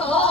더.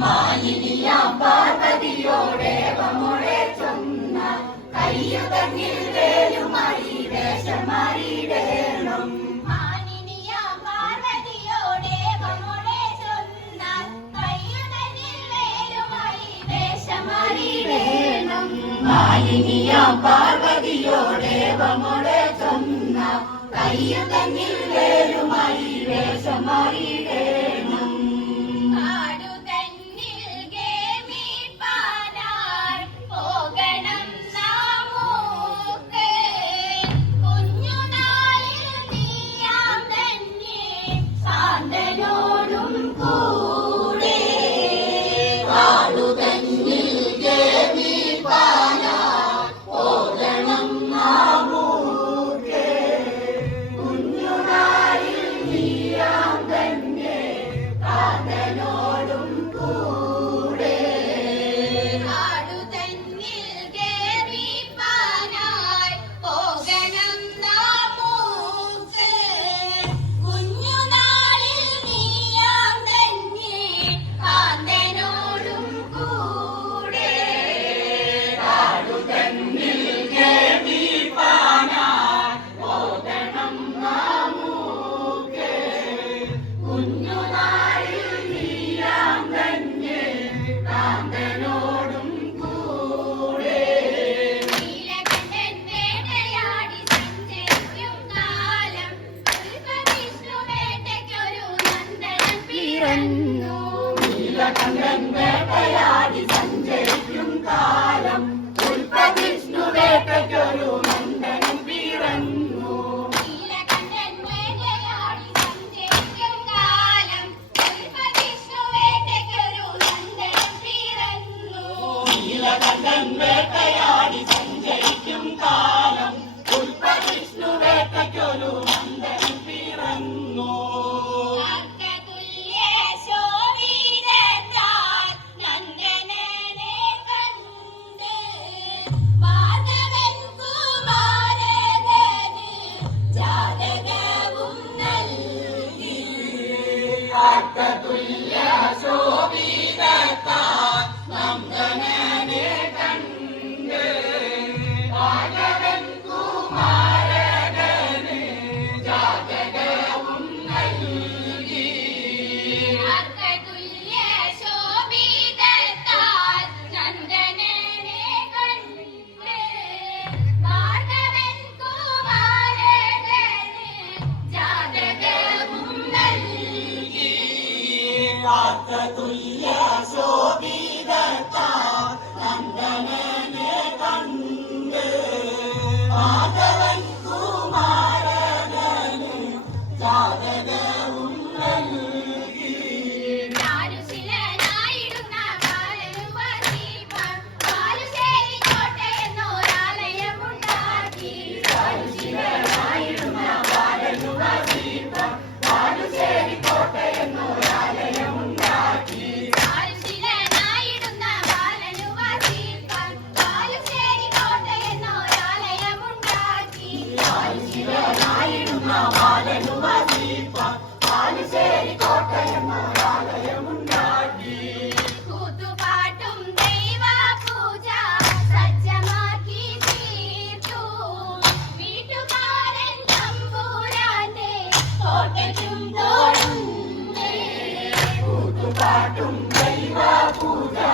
മാലിനിയ പാർവതിയോടെ വമോടെ ചൊന്ന. കയ്യ തന്നിൽ വേലുമായി വേഷമാറിയിടേണം തുല്യ ശോഭിതത്താൽ തുല്യ ശോഭിതത്താൽ பாட்டும் தெய்வ பூஜை.